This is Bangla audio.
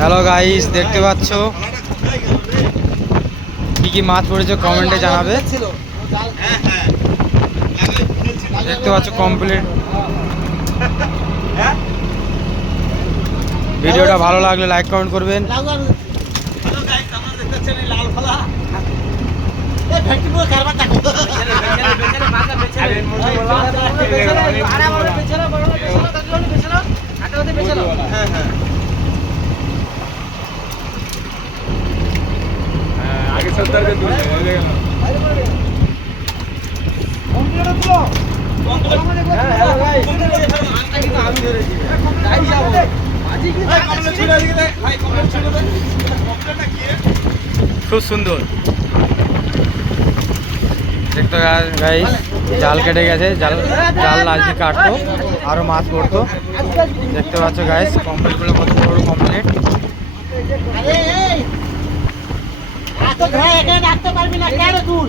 হ্যালো গাইস, দেখতে পাচ্ছ কি কি মাছ পড়েছে কমেন্টে জানাবে। দেখতে পাচ্ছ কমপ্লিট। ভিডিওটা ভালো লাগলে লাইক কমেন্ট করবেন। आगे 70 के दूर খুব সুন্দর দেখতে গাইস। জাল কেটে গেছে, জাল আজকে কাটতো, আরো মাছ পড়তো। দেখতে পাচ্ছ গাইস, কমপ্লিট করে কত বড় কমপ্লিট। এত ধরে এখানে রাখতে পারবি না, কেন তুল?